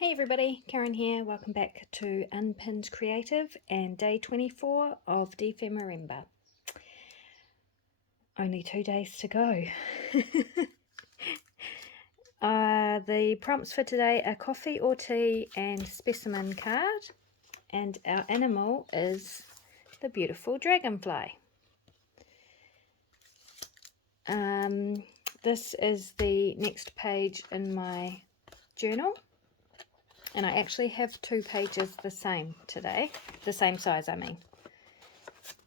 Hey everybody, Karen here. Welcome back to Unpinned Creative and day 24 of dephemerember. Only 2 days to go. The prompts for today are coffee or tea and specimen card, and our animal is the beautiful dragonfly. This is the next page in my journal. And I actually have 2 pages the same today, the same size I mean.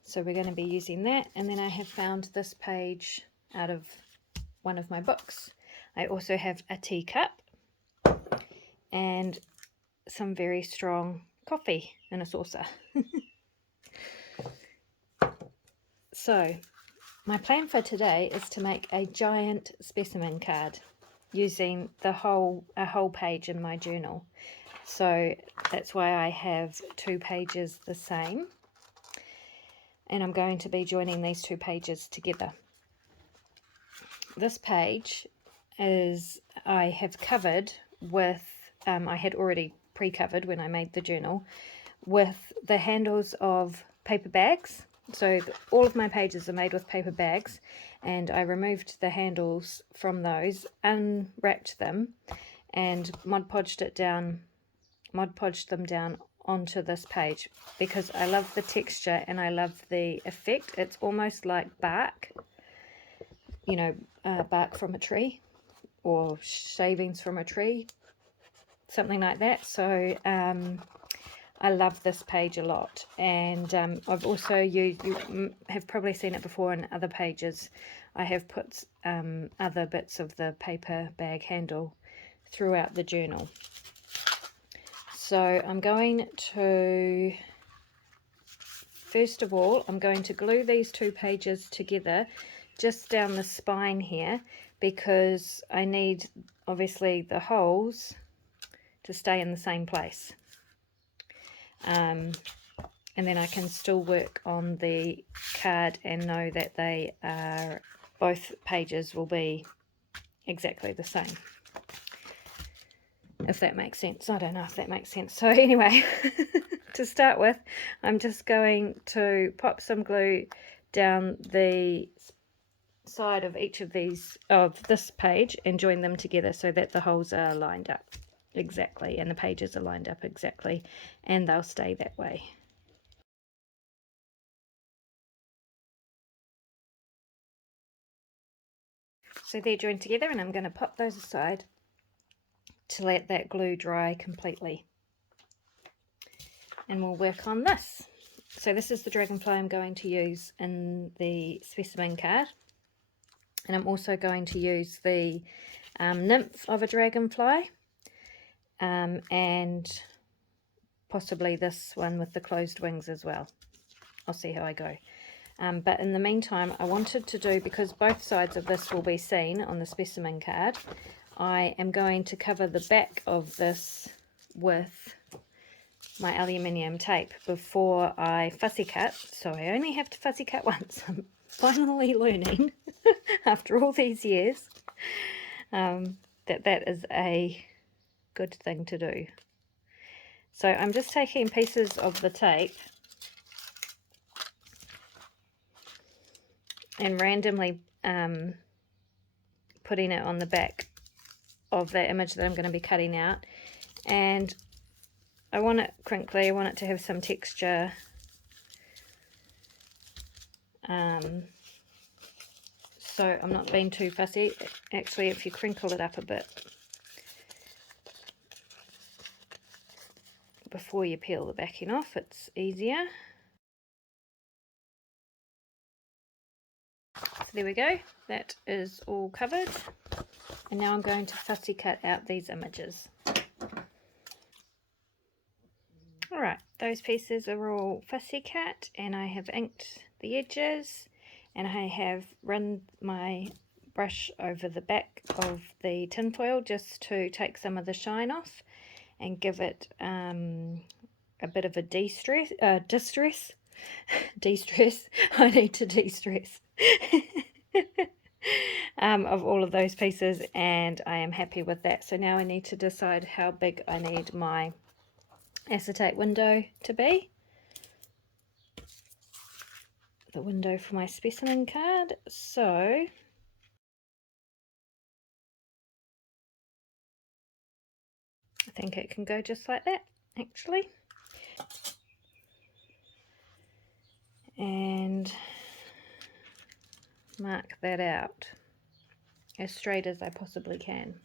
So we're going to be using that, and then I have found this page out of one of my books. I also have a teacup and some very strong coffee in a saucer. So my plan for today is to make a giant specimen card using a whole page in my journal. So that's why I have 2 pages the same, and I'm going to be joining these 2 pages together. This page is I have covered with, I had already pre-covered when I made the journal, with the handles of paper bags. So all of my pages are made with paper bags, and I removed the handles from those, unwrapped them, and Mod Podged them down onto this page because I love the texture and I love the effect. It's almost like bark, you know, bark from a tree or shavings from a tree, something like that. So I love this page a lot, and I've also you have probably seen it before in other pages. I have put other bits of the paper bag handle throughout the journal. So I'm going to, first of all, I'm going to glue these 2 pages together just down the spine here, because I need obviously the holes to stay in the same place. And then I can still work on the card and know that they are, both pages will be exactly the same. If that makes sense. I don't know if that makes sense. So anyway, to start with, I'm just going to pop some glue down the side of each of these, of this page, and join them together so that the holes are lined up exactly and the pages are lined up exactly, and they'll stay that way. So they're joined together, and I'm going to pop those aside to let that glue dry completely, and we'll work on this. So this is the dragonfly I'm going to use in the specimen card, and I'm also going to use the nymph of a dragonfly, and possibly this one with the closed wings as well. I'll see how I go. But in the meantime, I wanted to do, because both sides of this will be seen on the specimen card, I am going to cover the back of this with my aluminium tape before I fussy cut. So I only have to fussy cut once. I'm finally learning after all these years that is a good thing to do. So I'm just taking pieces of the tape and randomly putting it on the back of the image that I'm going to be cutting out, and I want it crinkly, I want it to have some texture, so I'm not being too fussy. Actually, if you crinkle it up a bit before you peel the backing off, it's easier. So there we go, that is all covered, and now I'm going to fussy cut out these images. Alright, those pieces are all fussy cut, and I have inked the edges, and I have run my brush over the back of the tinfoil just to take some of the shine off and give it a bit of a distress. De-stress. I need to de-stress. of all of those pieces, and I am happy with that. So now I need to decide how big I need my acetate window to be. The window for my specimen card. So I think it can go just like that, actually. And mark that out as straight as I possibly can.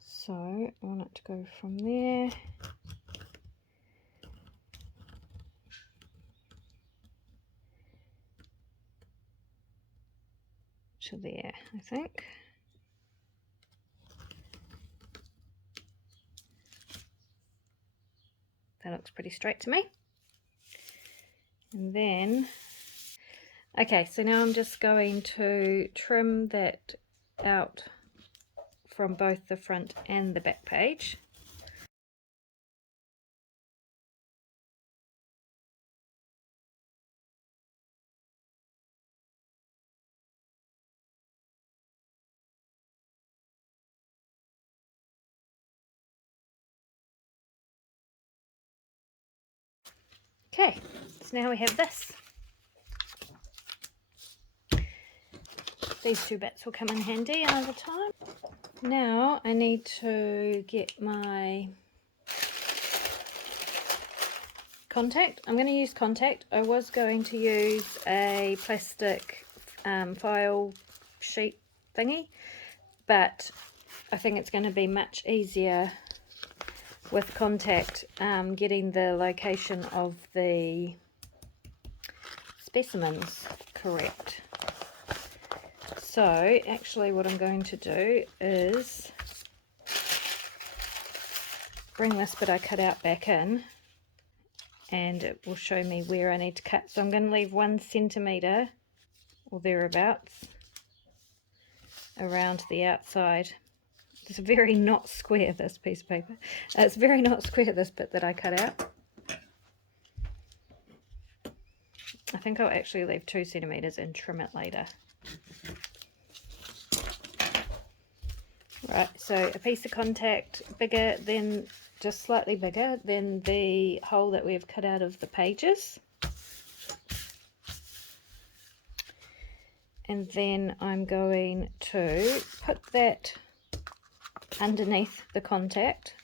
So I want it to go from there to there, I think. That looks pretty straight to me. And then, okay, so now I'm just going to trim that out from both the front and the back page. Okay, so now we have this. These two bits will come in handy another time. Now I need to get my contact. I'm going to use contact. I was going to use a plastic file sheet thingy, but I think it's going to be much easier with contact getting the location of the specimens correct. So actually what I'm going to do is bring this bit I cut out back in, and it will show me where I need to cut. So I'm going to leave 1 centimetre or thereabouts around the outside. It's very not square, this piece of paper. It's very not square, this bit that I cut out. I think I'll actually leave 2 centimetres and trim it later. Right, so a piece of contact bigger than, just slightly bigger than the hole that we've cut out of the pages. And then I'm going to put that underneath the contact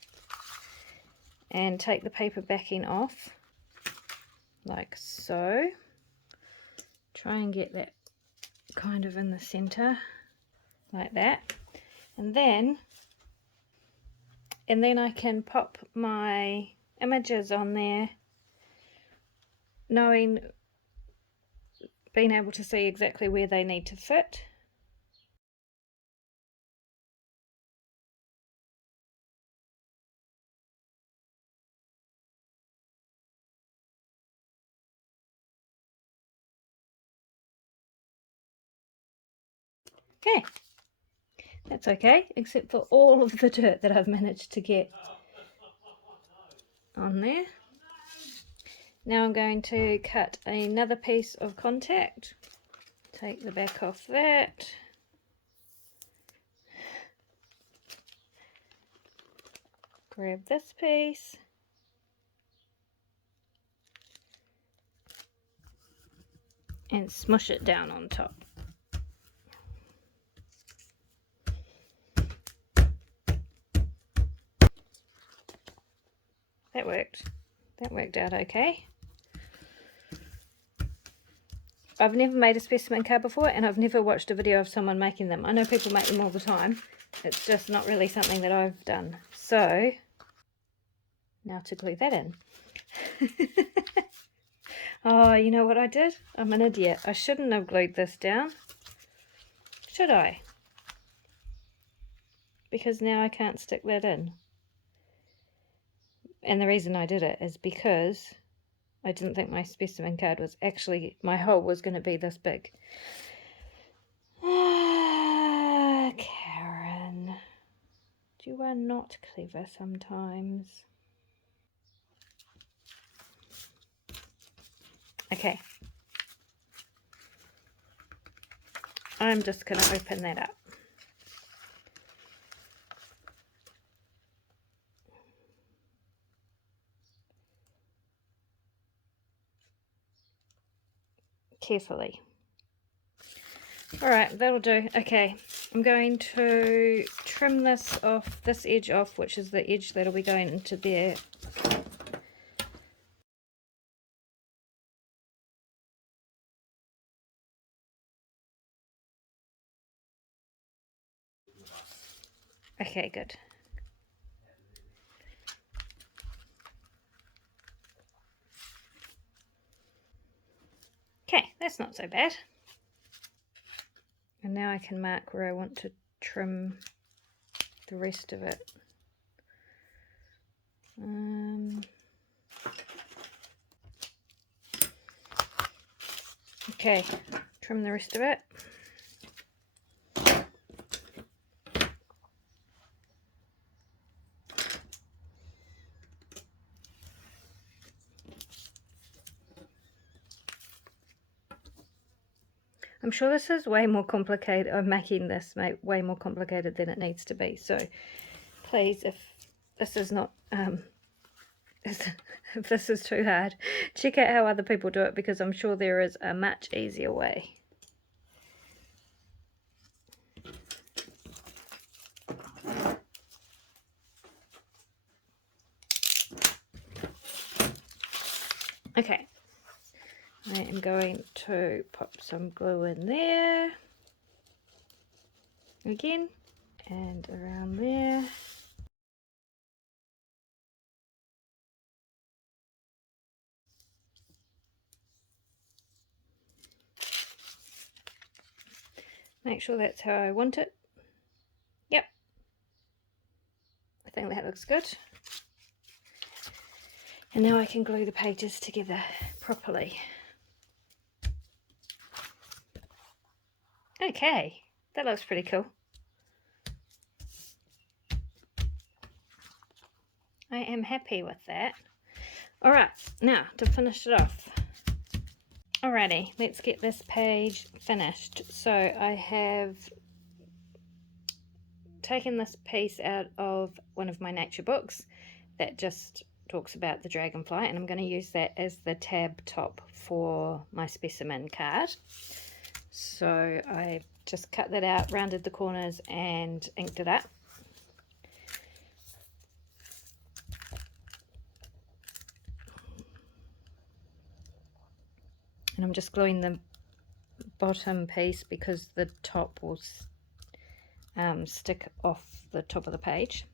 and take the paper backing off like so. Try and get that kind of in the center like that, and then I can pop my images on there, being able to see exactly where they need to fit. Okay, that's okay, except for all of the dirt that I've managed to get on there. Now I'm going to cut another piece of contact, take the back off that, grab this piece, and smush it down on top. That worked. That worked out okay. I've never made a specimen card before, and I've never watched a video of someone making them. I know people make them all the time. It's just not really something that I've done. So, now to glue that in. Oh, you know what I did? I'm an idiot. I shouldn't have glued this down. Should I? Because now I can't stick that in. And the reason I did it is because I didn't think my specimen card was actually, my hole was going to be this big. Ah, Karen. You are not clever sometimes. Okay. I'm just going to open that up. Carefully. Alright, that'll do. Okay, I'm going to trim this off, this edge off, which is the edge that'll be going into there. Okay, good. Okay, that's not so bad. And now I can mark where I want to trim the rest of it. Okay, trim the rest of it. I'm sure this is way more complicated. I'm making this way more complicated than it needs to be. So please, if this is not, if this is too hard, check out how other people do it, because I'm sure there is a much easier way. Okay, I am going to pop some glue in there again and around there. Make sure that's how I want it. Yep, I think that looks good. And now I can glue the pages together properly. Okay, that looks pretty cool. I am happy with that. Alright, now to finish it off. Alrighty, let's get this page finished. So I have taken this piece out of one of my nature books that just talks about the dragonfly, and I'm going to use that as the tab top for my specimen card. So I just cut that out, rounded the corners and inked it up. And I'm just gluing the bottom piece because the top will stick off the top of the page.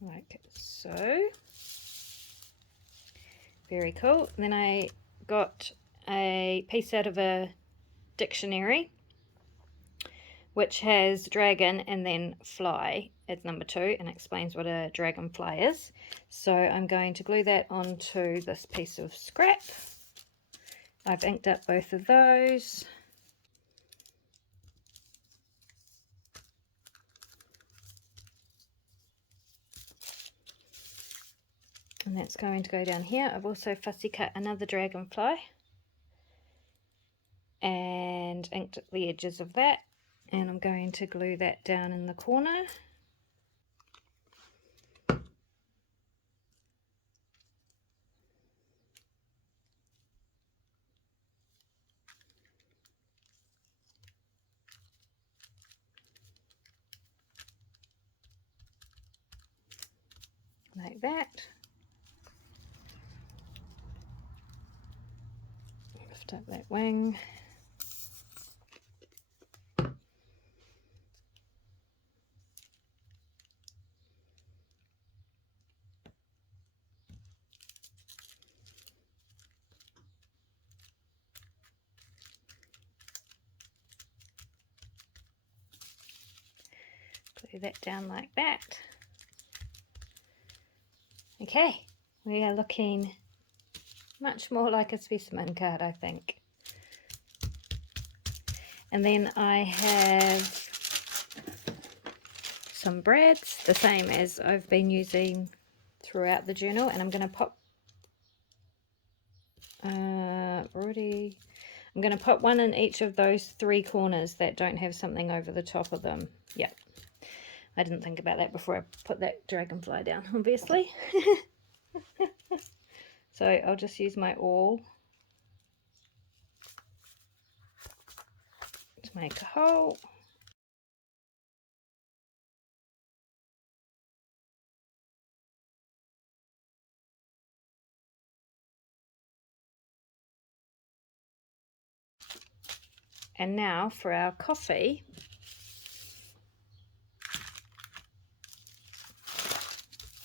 Like so. Very cool. And then I got a piece out of a dictionary which has dragon and then fly as number 2 and explains what a dragonfly is. So I'm going to glue that onto this piece of scrap. I've inked up both of those. And that's going to go down here. I've also fussy cut another dragonfly and inked the edges of that. And I'm going to glue that down in the corner. Like that. Lift up that wing. Glue that down like that. Okay, we are looking Much more like a specimen card, I think. And then I have some brads, the same as I've been using throughout the journal, and I'm going to pop I'm going to put one in each of those 3 corners that don't have something over the top of them. Yep, I didn't think about that before I put that dragonfly down, obviously. So I'll just use my awl to make a hole. And now for our coffee.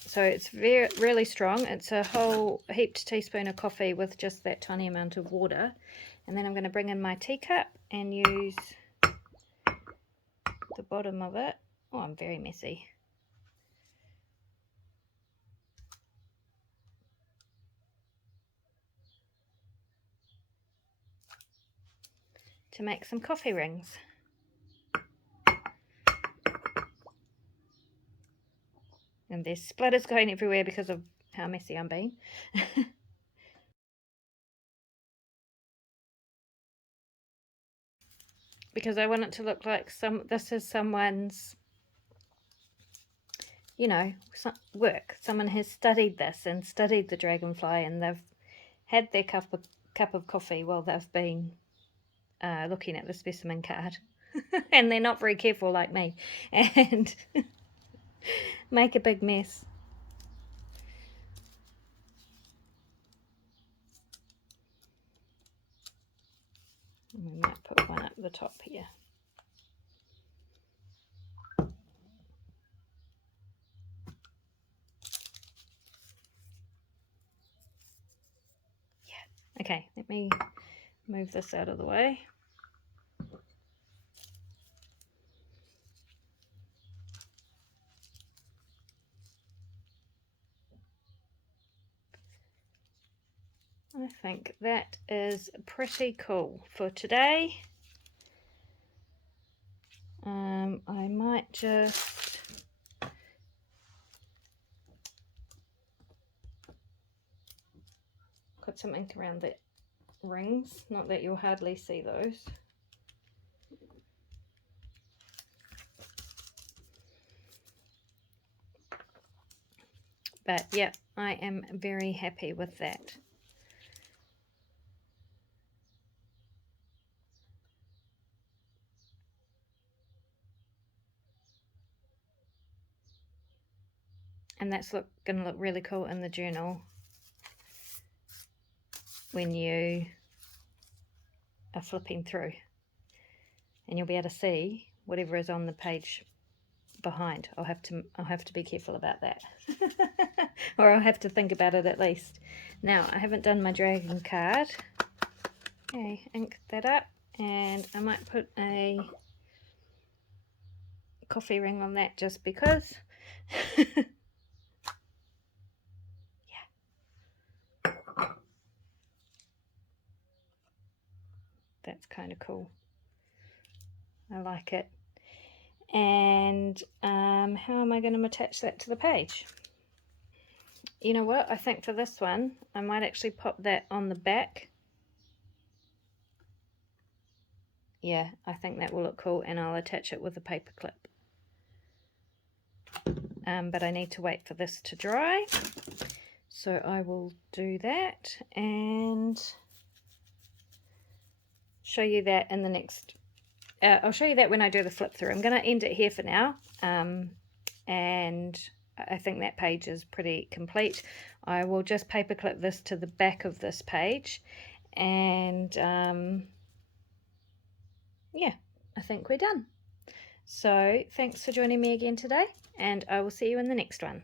So it's really strong. It's a whole heaped teaspoon of coffee with just that tiny amount of water. And then I'm going to bring in my teacup and use the bottom of it. Oh, I'm very messy. To make some coffee rings. And there's splatters going everywhere because of how messy I'm being. Because I want it to look like this is someone's, you know, work. Someone has studied this and studied the dragonfly, and they've had their cup of coffee while they've been looking at the specimen card. And they're not very careful like me and make a big mess. And we might put one at the top here. Yeah. Okay, let me move this out of the way. I think that is pretty cool for today. I might just put some ink around the rings, not that you'll hardly see those. But yeah, I am very happy with that. And that's going to look really cool in the journal when you are flipping through. And you'll be able to see whatever is on the page behind. I'll have to be careful about that. Or I'll have to think about it at least. Now, I haven't done my dragon card. Okay, ink that up. And I might put a coffee ring on that just because. That's kind of cool. I like it. And how am I going to attach that to the page? You know what? I think for this one, I might actually pop that on the back. Yeah, I think that will look cool, and I'll attach it with a paper clip. But I need to wait for this to dry. So I will do that and show you that in the next... I'll show you that when I do the flip through. I'm going to end it here for now. And I think that page is pretty complete. I will just paperclip this to the back of this page. And yeah, I think we're done. So thanks for joining me again today. And I will see you in the next one.